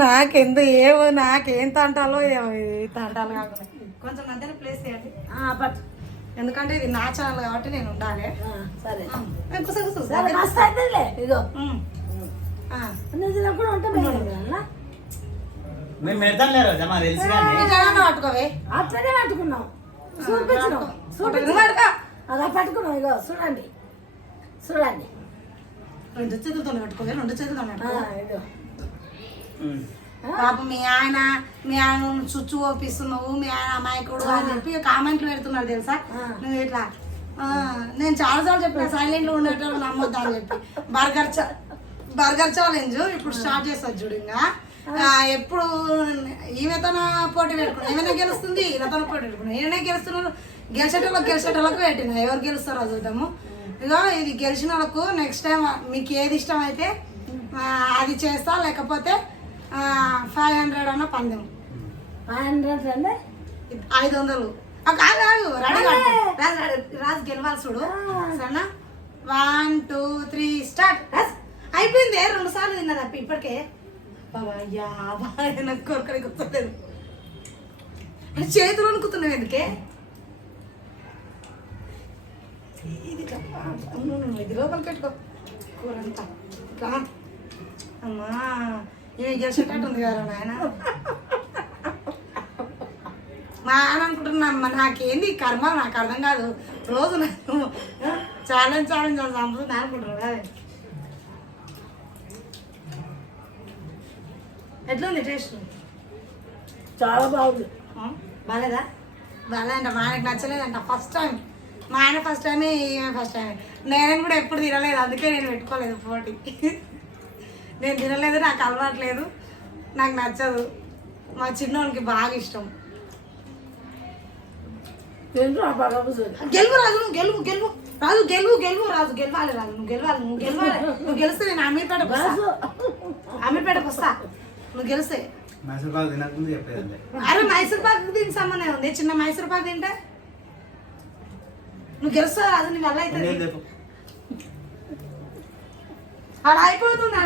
నాకెందు ఏవో నాకేం తంటాలో ఏమో తంటాలు కాకుండా కొంచెం మధ్యలో ప్లేస్ చేయండి ఎందుకంటే ఇది నా ఛానల్ కాబట్టి నేను ఉండాలి. సరే ఇగో పట్టుకోవే అట్లనే పట్టుకున్నాం అలా పట్టుకున్నాం. ఇగో చూడండి చూడండి 2 చేతులతో పట్టుకోవే 2 చేతులతో ఇగో పాపం మీ ఆయన చుచ్చు ఓపిస్తున్నావు మీ ఆయన అమాయకుడు అని చెప్పి కామెంట్లు పెడుతున్నాడు తెలుసా. నువ్వు ఇట్లా నేను చాలాసార్లు చెప్పాను సైలెంట్ లో ఉండేటప్పుడు నమ్మొద్దా అని చెప్పి. బర్గర్ ఛాలెంజ్ ఇప్పుడు స్టార్ట్ చేస్తారు చూడు. ఇంకా ఎప్పుడు ఈమెతో పోటీ పెట్టుకున్నాను, ఏమైనా గెలుస్తుంది ఈయనతో పోటీ పెట్టుకున్నాను, ఈయననే గెలుస్తున్నాను. గెలిచేటోళ్ళకు పెట్టిన ఎవరు గెలుస్తారో చూద్దాము. ఇగో ఇది గెలిచిన వాళ్ళకు నెక్స్ట్ టైం మీకు ఏది ఇష్టం అయితే అది చేస్తా, లేకపోతే 500 అన్న పందెం. 500 అంటే 500 కాదు. రాజు గెలవాలి చూడు. సరేనా 1 2 3 స్టార్ట్. అయిపోయింది 2 సార్లు తిన్నది అప్ప ఇప్పటికే. బాబా నాకు కొరకని గుర్తులేదు చేతులు అనుకుతున్నావు ఎందుకే. ఇది లోపలికి పెట్టుకో కూరంతా. అమ్మా ఇవి గెలిచేటట్టు ఉంది కదా నాయన. మా ఆయన అనుకుంటున్నా నాకేంది కర్మ నాకు అర్థం కాదు. రోజు నేను ఛాలెంజ్ చంపుతుంది అనుకుంటున్నాను కదా. ఎట్లుంది టేస్ట్? చాలా బాగుంది. బాగాలేదా? బాగాలేదంట. మా ఆయనకు నచ్చలేదంట ఫస్ట్ టైం. మా ఆయన ఫస్ట్ టైమే ఈమె ఫస్ట్ టైమే. నేను కూడా ఎప్పుడు తినలేదు, అందుకే నేను పెట్టుకోలేదు పోటీ. నేను తినలేదు, నాకు అలవాట్లేదు, నాకు నచ్చదు. మా చిన్నోనికి బాగా ఇష్టం. గెలువు రాజు, నువ్వు గెలువు గెలువు రాజు, గెలువు రాజు, గెలవాలి రాజు, నువ్వు గెలవాలి, నువ్వు గెలిస్తే నేను అమీర్పేటకు వస్తా. నువ్వు గెలిస్తే అరే మైసూర్ పాక్ దీనికి సంబంధం ఉంది. చిన్న మైసూర్ పాక్ తింటే నువ్వు గెలుస్తావు రాజు, నీ వల్ల అవుతుంది. అలా అయిపోతుంది.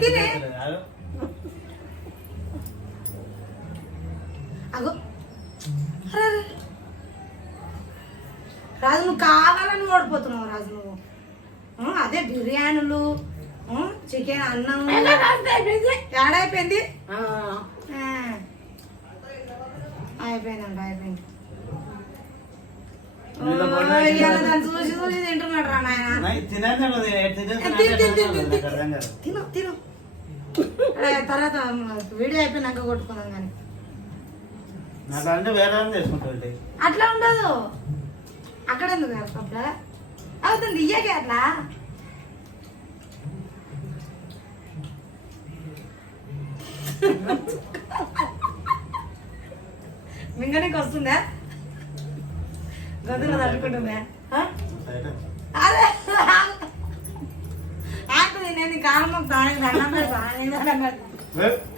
తినే అగో రాజు, నువ్వు కావాలని ఓడిపోతున్నావు రాజు. నువ్వు అదే బిర్యానీలు, చికెన్, అన్నం ఏడైపోయింది. అయిపోయిందంట, అయిపోయింది. దాన్ని చూసి తింటున్నాడు రా నాయన. తిను తర్వాత వీడియో అయిపోయినాక కొట్టుకుందాం. కానీ అట్లా ఉండదు. అక్కడ ఎందుకు అట్లా అవుతుంది ఇయ్యకే అట్లా. మింగనికి వస్తుందా? గదులు తట్టుకుంటుందా? అదే ఆకుది నేను కారణం దండం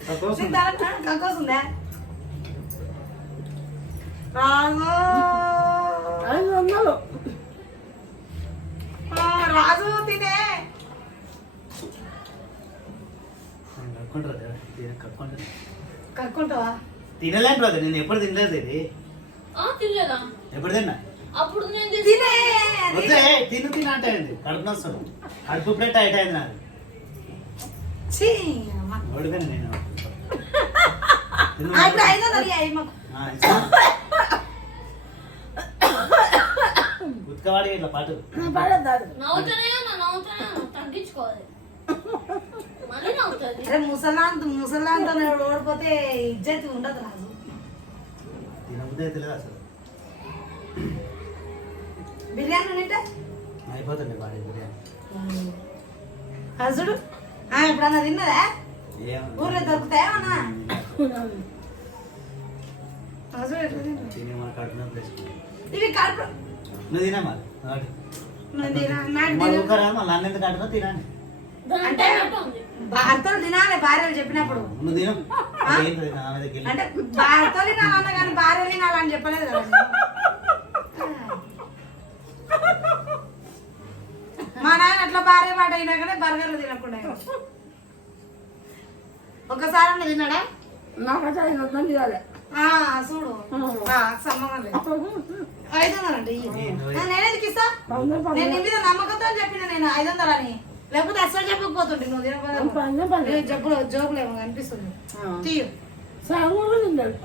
కక్కోస్తుందా? రాజు తినే కక్కుంటావా? తినలేను రాదు, నేను ఎప్పుడు తినలేదు. ఇది తినలేదా? ఎప్పుడు తిన్నా? అప్పుడు తిను అంటే కడుపు నొస్తాడు. కడుపు ప్లేట్ టైట్ అయింది నాకు. ఓడిపోయినా నేను. ఉతకవాడి ఇట్లా పాటు తగ్గించుకోవాలి. ముసలాంతో ఓడిపోతే ఇజ్జత్ ఉండదు రాజు. తినబుద్ధి తెలియదు అసలు. బిర్యానీ అంటే అయిపోతుంది బాడీ బిర్యానీ. అసలు ఎప్పుడన్నా తిన్నదా? ఊర్లో దొరుకుతాయా అన్నా? తిని మన కడుపు ఇవి కడుపు నువ్వు తినా మరి వాడు. నువ్వు నాకు మళ్ళీ ఊరుకోరా, మళ్ళీ అన్న ఎందుకు అంటున్నావు తినండి. అంటే భర్తలు తినాలి భార్యలు చెప్పినప్పుడు నువ్వు తిను ఏంటది నా దగ్గరికి వెళ్ళి. అంటే భర్తలు తినాలన్నా కానీ భార్యలు తినాలని చెప్పలేదు కదా మా నాయన అట్లా భార్య మాట అయినా కానీ బర్గర్లు తినకుండా ఒకసారి అన్న తిన్నాడా నాకైతే 500 తీయాలి. చూడు సంబంధం లేదు 500 అంటే నేనేందుకు ఇస్తా నేను నీ మీద నమ్మకంతో చెప్పిన నేను 500 అని లేకపోతే అసలు చెప్పకపోతుండే నువ్వు తినకపోతే జబ్బులు జోకులేమో అనిపిస్తుంది తీయు సగం కూడా తిన్నాడు.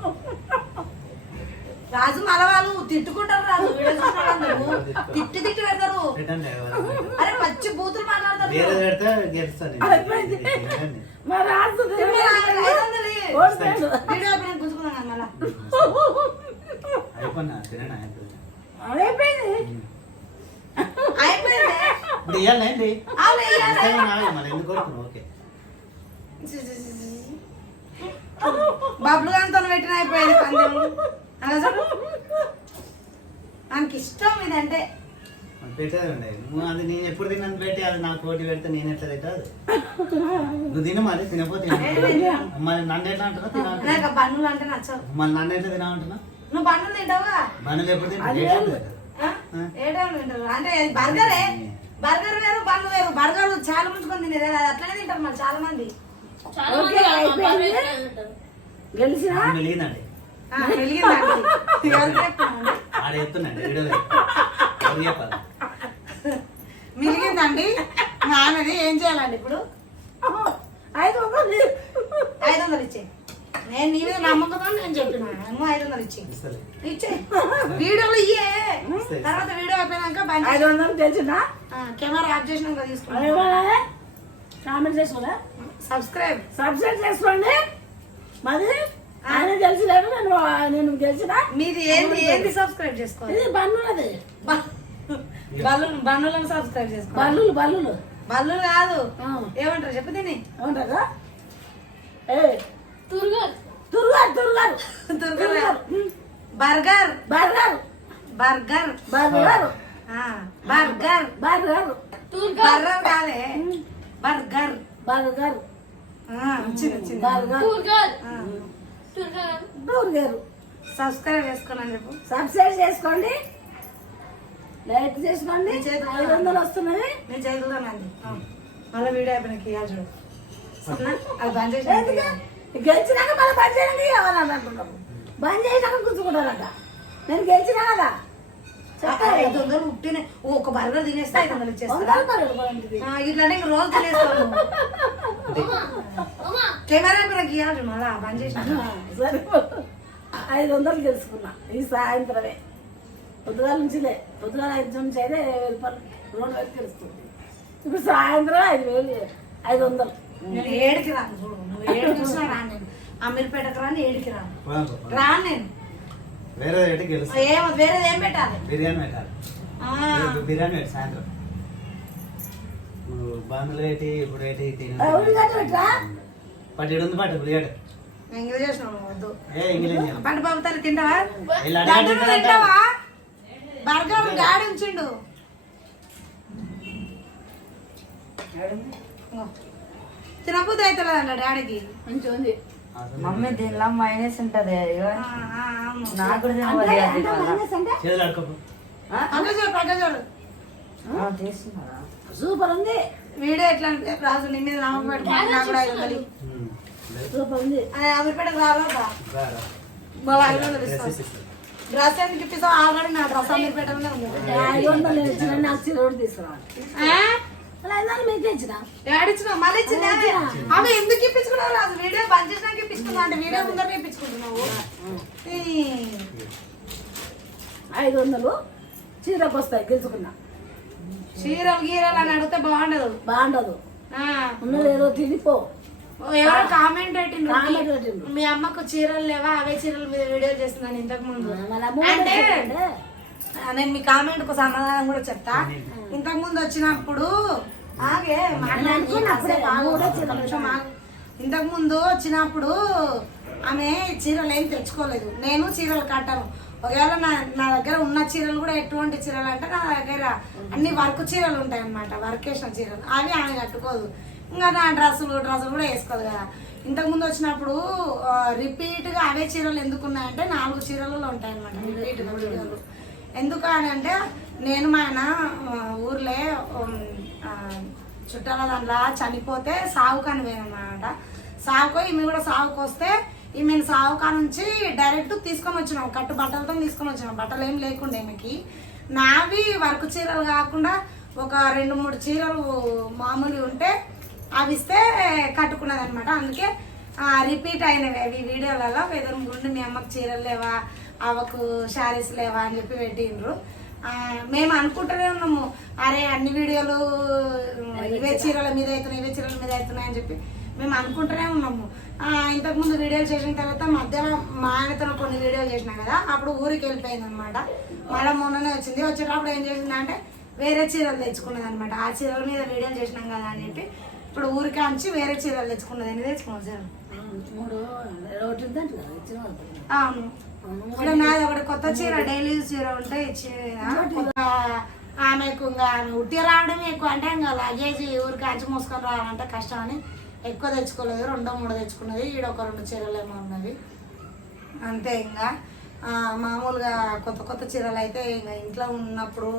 రాజు మళ్ళీ వాళ్ళు తిట్టుకుంటారు రాజు వీడియో చూస్తున్నారు అందరూ. తిట్టి పెడతారు రిటర్న్ అరే పచ్చి బూతులు మాట్లాడతారు వేరే పెడితే గెలుస్తాను తినండి. మరి ఆడుతుంది. వీడియో నేను గుంజుకున్నాను మళ్ళా అయిపోయినా తినండి అయిపోయింది. అయిపోయింది. అయిపోయింది ఇప్పుడు ఇవ్వాలండి అవును, ఇయ్యాలి. మళ్ళీ ఎందుకు కొడుతున్నావు? ఓకే బబ్లు గారితో పెట్టిన అయిపోయింది పందెం అలా చూడు నాకు ఇష్టం ఇదంటే మరి పెట్టేది ఉండే నువ్వు అది నేను ఎప్పుడు తిన్నాను పెట్టి అది నాకు పోటీ పెడితే నేను ఎట్లా తింటా అది నువ్వు తిన మరి తినపోతే మరి నన్ను ఎట్లా అంటున్నా తినాలి నాకు బన్నులు అంటే నచ్చవు మళ్ళీ నన్ను ఎట్లా తినామంటున్నా నువ్వు బన్నులు తింటావా బన్నులు ఎప్పుడు తింటా ఏ టైంలో తింటారు అంటే అది బర్గరే బర్గర్ వేరు బన్ను వేరు బర్గర్ చాలా ముంచుకొని తినేది అది అట్లనే తింటారు మరి చాలా మంది చాలా ఓకే, మంది అయిపోయింది. బర్గర్ తింటారు. గెలిచినా వెలిగిందండి వెలిగిందండి ఎవరు చెప్తానండి ఆడ చెప్తున్నాండి వీడియో ఎవరు చెప్పాలి మిలిగిందండి నాన్నది ఏం చేయాలండి ఇప్పుడు 500 500 ఇచ్చే నేను నీ మీద నమ్మకంతో నేను చెప్పిన నువ్వు 500 ఇచ్చే ఇస్తలే. ఇచ్చే వీడియోలు ఇయ్యే తర్వాత వీడియో అయిపోయినాక బంద్ చేయి. 500 తెలిసిందా? కెమెరా ఆఫ్ చేసినాక తీసుకున్నా ఏమన్నా కామెంట్ చేసుకోలే, సబ్స్క్రైబ్ సబ్స్క్రైబ్ చేసుకోండి. మరి ఆయన తెలిసిలేదు, నేను గెలిచిన. మీది ఏంది సబ్స్క్రైబ్ చేసుకోవాలి ఇది బన్నులది. బన్నులను సబ్స్క్రైబ్ చేసుకోవాలి బల్లులు బల్లులు బల్లు కాదు ఆ. ఏమంటారు చెప్పు తిని ఏమంటారా? ఏ తుర్గర్ తురుగారు తురుగారు తుర్గర్ burger burger burger burger burger burger తుర్గర్ బర్గర్ కాదే బర్గర్ బర్గర్ వచ్చింది వచ్చింది బర్గర్ తుర్గర్ తుర్గర్ బర్గర్. సబ్స్క్రైబ్ చేసుకోనని చెప్పు సబ్స్క్రైబ్ చేసుకోండి, లైక్ చేసుకోండి. 500 వస్తున్నది. నేను చదువుతానండి మళ్ళీ వీడియో అయిపోయినాక ఇవ్వాలి చూడు సరేనా? అది బంద్ చేసి ఎందుకు? గెలిచినాక మళ్ళీ బంద్ చేయడానికి కావాలని అంటున్నాము. బంద్ చేసినాక గుర్తుకుంటారంట. నేను గెలిచినా కదా. 500 ఉట్టినే ఒక బర్గర్ తినేస్తే 500 ఇచ్చేస్తా ఇట్లానే ఇంక రోజు తినేస్తాను అమ్మా కెమెరా అయిపోయినాక ఇవ్వాలి మళ్ళీ బంద్ చేసి సరే 500 గెలుచుకున్నా ఈ సాయంత్రమే. పొద్దుగాల నుంచిలే, పొద్దుగాల 5 నుంచి అయితే 2000 రూపాయలు 2000 గెలుస్తుంది. ఇప్పుడు సాయంత్రం 500. నేను ఏడికి రాను చూడు నువ్వు ఏడికి వచ్చినా రాను నేను అమీర్పేటకు రాను ఏడికి రాను రాను నేను వేరే ఏంటి గెలుస్తా ఏమో వేరేది ఏం పెట్టాలి బిర్యానీ పెట్టాలి బిర్యానీ పెట్టి సాయంత్రం బంధువులు ఏంటి ఇప్పుడు ఏంటి ఉల్లిగడ్డ పెట్టరా? పట్టు ఉంది పట్టు ఉల్లిగడ్డ ఎంగిలి చేసినావు వద్దు ఏ ఇంగ్లీష్ పంట బాబుతారు తింటావా ఇలా దండలు తింటావా బర్గర్ డాడీ ఉంచిండు తినబుద్ధి అవుతుందంట డాడీకి మంచిగా ఉంది. మమ్మీ దీనిలో మైనస్ ఉంటది ఇగో. అవును నాకు కూడా అంటే తినబోదు అంటే దీనివల్ల. మైనస్ అంటే చేతులు అడుకోపు అక్కడ చూడు పక్క చూడు తీసుకున్నారా? సూపర్ ఉంది, వీడియో ఎట్లా అంటే రాజు నీ మీద నమ్మకం పెట్టుకుని నాకు కూడా 500 సూపర్ ఉంది. అమీర్పేటకు రావాలా బాబా 500 ఇస్తాను డ్రెస్ ఎందుకు ఇప్పిస్తావు ఆల్రెడీ నా డ్రెస్ అమీర్పేటలోనే ఉంది 500 నేను ఇచ్చిన, నాకు చీర కూడా తీసుకురావాలి. అలా 500 మీకు ఇచ్చిన. ఏడిచ్చినావు మళ్ళీ ఇచ్చిందా అవి ఎందుకు ఇప్పించుకున్నావు రాజు వీడియో బంద్ చేసినాక ఇప్పించుకున్నావు అంటే వీడియో ముందర ఇప్పించుకుంటున్నావు 500 చీరకు వస్తాయి గెలుచుకున్నా. చీరలు గీరలు అని అడిగితే బాగుండదు బాగుండదు, ఆ, ఉన్నది ఏదో తినిపో. ఎవరో కామెంట్ పెట్టిండ్రు కామెంట్ పెట్టిండ్రు. మీ అమ్మకు చీరలు లేవా అవే చీరల మీద వీడియో చేస్తున్నాను ఇంతకు ముందు మన అమ్మ అంటే అంటే నేను మీ కామెంట్ కు సమాధానం కూడా చెప్తా ఇంతకు ముందు వచ్చినప్పుడు ఆగే అనుకున్నప్పుడే ఇంతకు ముందు వచ్చినప్పుడు ఆమె చీరలు ఏం తెచ్చుకోలేదు నేను చీరలు కట్టాను ఒకవేళ నా దగ్గర ఉన్న చీరలు కూడా ఎటువంటి చీరలు అంటే నా దగ్గర అన్ని వర్క్ చీరలు ఉంటాయి అన్నమాట, వర్క్ వేసిన చీరలు అవి ఆమె కట్టుకోదు. ఇంకా నా డ్రెస్సులు కూడా వేసుకోదు కదా. ఇంతకుముందు వచ్చినప్పుడు రిపీట్గా అవే చీరలు ఎందుకు ఉన్నాయంటే 4 చీరలలో ఉంటాయి అన్నమాట రిపీట్గా చీరలు. ఎందుకు అని అంటే నేను మా ఆయన ఊర్లో చుట్టాల దాంట్లో చనిపోతే సాగుకాని పోయానమాట. సాగుకో ఈమె కూడా సాగుకు వస్తే ఈమెను సాగుకా నుంచి డైరెక్ట్ తీసుకొని వచ్చినాం, కట్టు బట్టలతో తీసుకొని వచ్చినాం. బట్టలు ఏం లేకుండా ఈమెకి నావి వర్క్ చీరలు కాకుండా ఒక 2-3 చీరలు మామూలు ఉంటే అవి ఇస్తే కట్టుకున్నది అనమాట. అందుకే రిపీట్ అయినవి అవి వీడియోలలో ఎదురుగుండి మీ అమ్మకి చీరలు లేవా, అవకు శారీస్ లేవా అని చెప్పి పెట్టిండ్రు. మేము అనుకుంటూనే ఉన్నాము, అరే అన్ని వీడియోలు ఇవే చీరల మీద అవుతున్నాయి, ఇవే చీరల మీద అవుతున్నాయి అని చెప్పి మేము అనుకుంటూనే ఉన్నాము. ఇంతకుముందు వీడియోలు చేసిన తర్వాత మధ్యలో మా ఆయనతో కొన్ని వీడియోలు చేసినా కదా, అప్పుడు ఊరికి వెళ్ళిపోయింది అనమాట. మళ్ళీ మొన్ననే వచ్చింది. వచ్చేటప్పుడు ఏం చేసిందంటే వేరే చీరలు తెచ్చుకున్నది అనమాట. ఆ చీరల మీద వీడియోలు చేసినాం కదా అని చెప్పి ఇప్పుడు ఊరికి అంచి వేరే చీరలు తెచ్చుకున్నది. ఎన్ని తెచ్చుకున్నాం చీరలు? 3 అవును. ఇప్పుడు నాది ఒకటి కొత్త చీర, డైలీ యూజ్ చీర ఉంటే ఇచ్చేది. ఆమెకు ఇంకా ఉట్టి రావడం ఎక్కువ అంటే ఇంకా లగేజ్ ఊరికి అంచి మోసుకొని రావాలంటే కష్టం అని ఎక్కువ తెచ్చుకోలేదు. 2-3 తెచ్చుకున్నది. ఈడ ఒక 2 చీరలు ఏమో ఉన్నది అంతే. ఇంకా మామూలుగా కొత్త చీరలు అయితే ఇంకా ఇంట్లో ఉన్నప్పుడు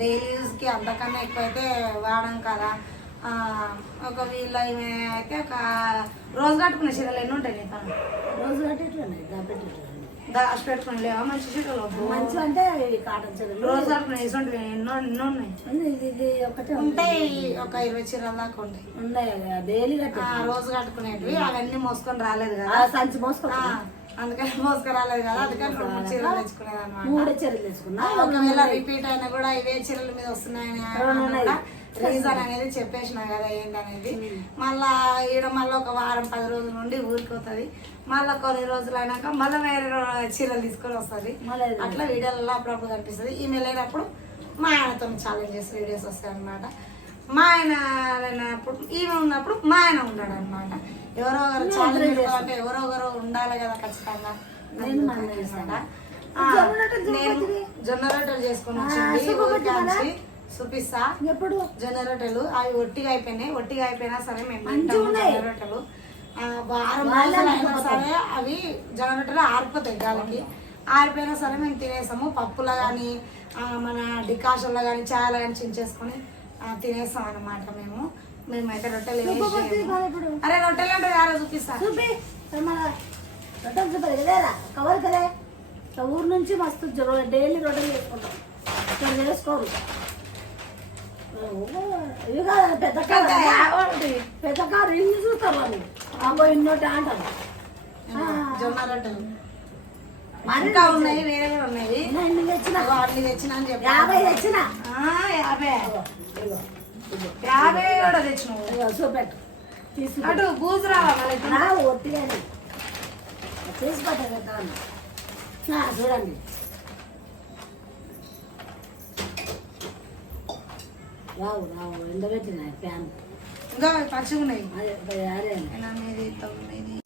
డైలీ యూజ్కి అంతకన్నా ఎక్కువ అయితే వాడడం కదా. ఒక వీళ్ళ అయితే ఒక రోజు కట్టుకునే చీరలు ఎన్ని ఉంటాయి నీకు? రోజు కట్టేట్లున్నాయి, దాచి పెట్టుకుని లేవా మంచి చీరలు? మంచి అంటే కాటన్ చీరలు రోజు కట్టుకునే ఇటువంటి ఎన్నో ఉన్నాయి. ఇది ఒకటే ఉంటాయి, ఒక 20 చీరల దాకా ఉంటాయి. ఉన్నాయి డైలీ రోజు కట్టుకునేటివి అవన్నీ మోసుకొని రాలేదు కదా, సంచి మోసుకో, అందుకని మోసుకొని రాలేదు కదా, అందుకని 2 చీరలు తెచ్చుకునేది అనమాట. 3 చీరలు తెచ్చుకున్నా. ఒకవేళ రిపీట్ అయినా కూడా ఇవే చీరల మీద వస్తున్నాయని రీజన్ అనేది చెప్పేసిన కదా ఏంటనేది. మళ్ళా ఈడ మళ్ళీ ఒక వారం 10 రోజుల నుండి ఊరికి వస్తుంది. మళ్ళీ కొన్ని రోజులు అయినాక మళ్ళీ వేరే చీరలు తీసుకొని వస్తుంది. అట్లా వీడియోలలో అప్పుడప్పుడు కనిపిస్తుంది. ఈమె లేనప్పుడు మా ఆయనతో ఛాలెంజెస్ వీడియోస్ వస్తాయి అనమాట. మా ఆయన లేనప్పుడు ఈమె ఉన్నప్పుడు మా ఆయన ఉన్నాడు అనమాట. ఎవరో ఒకరు ఛాలెంజ్ అంటే ఎవరో ఒకరు ఉండాలి కదా ఖచ్చితంగా. నేను జొన్న రొట్టెలు చేసుకొని వచ్చింది చూపిస్తా. ఎప్పుడు జొన్న రొట్టెలు అవి ఒట్టిగా అయిపోయినా సరే మేము జొన్న రొట్టెలు వారం రోజులు అయినా సరే అవి జొన్న రొట్టెలు ఆరిపోతాయి గాలికి. ఆరిపోయినా సరే మేము తినేసాము. పప్పులో కానీ మన డికాషన్లో కానీ చాయలో కానీ చించేసుకొని తినేస్తాం అనమాట. మేమైతే రొట్టెలు అరే రొట్టెలు అంటే యారో చూపిస్తా. రొట్టెలు చూపారు కదేరా కవర్ కదే. ఊరు నుంచి మస్తు డైలీ రొట్టెలు చేసుకుంటాం, ఇక్కడ చేసుకోరు. ఇవి కాదు పెద్ద కారు ఇల్లు చూస్తారు వాళ్ళు. అబ్బో ఇన్నోటి అంటారు. జొన్న రొట్టెలు ఇంకా ఉన్నాయి, వేరే కూడా ఉన్నాయి. ఎన్ని తెచ్చిన? అన్ని తెచ్చినా అని చెప్పి 50 తెచ్చిన. 50 కూడా తెచ్చినావు. చూపెట్టు తీసుకు అటు బూజు రావాలి ఒట్టిగానే చేసి పెట్టాను. చూడండి రావు ఎండబెట్టిన ఫ్యాన్ ఇంకా పచ్చిగా ఉన్నాయి. అదే 8, 9, 10, 10,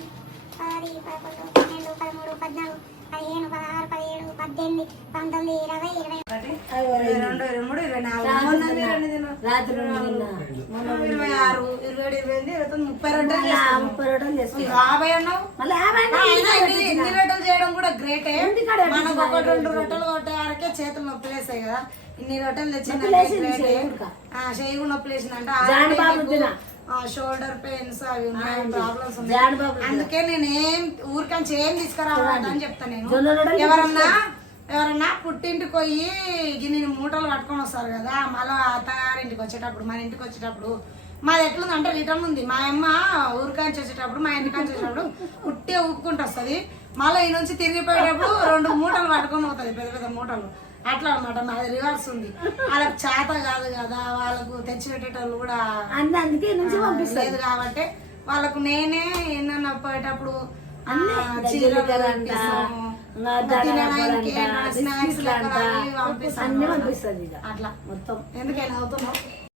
11, 12, 13, 14, 15, 16, 17, 18, 19, 20, 21, 22, 23, 24 రాత్రి 26, 27, 28, 29, 30 రొట్టెలు చేసుకున్నాం. 50 అన్నావు. ఇన్ని రొట్టెలు చేయడం కూడా గ్రేటే. మనకు 1-2 రొట్టెలు కొట్టేవారకే చేతులు నొప్పి లేస్తాయి కదా. ఇన్ని రొట్టెలు తెచ్చిందంటే చేయి నొప్పి లేచిందంటే షోల్డర్ పెయిన్స్ అవి ఉన్నాయి, ప్రాబ్లమ్స్ ఉన్నాయి. అందుకే నేనేం ఊరికంచి ఏం తీసుకురావాలని చెప్తాను నేను. ఎవరన్నా పుట్టింటికి పోయి గిన్ని మూటలు పట్టుకొని వస్తారు కదా, మళ్ళీ అత్తగారింటికి వచ్చేటప్పుడు మన ఇంటికి వచ్చేటప్పుడు మాది ఎట్లుందంటే రిటర్న్ ఉంది. మా అమ్మ ఊరికాంచి వచ్చేటప్పుడు మా ఇంటికాంచి వచ్చేటప్పుడు పుట్టే ఊపుకుంటూ వస్తుంది. మళ్ళీ ఈ నుంచి తిరిగిపోయేటప్పుడు 2 మూటలు పట్టుకొని పోతుంది, పెద్ద మూటలు. అట్లా అనమాట. మాది రివర్స్ ఉంది. వాళ్ళకి చేత కాదు కదా, వాళ్ళకు తెచ్చి పెట్టేటోళ్ళు కూడా అందుకే నుంచి లేదు కాబట్టి వాళ్ళకు నేనే ఏమన్నా పోయేటప్పుడు చీరలు స్నాక్స్ పంపిస్తుంది. అట్లా మొత్తం. ఎందుకైనా అవుతున్నావు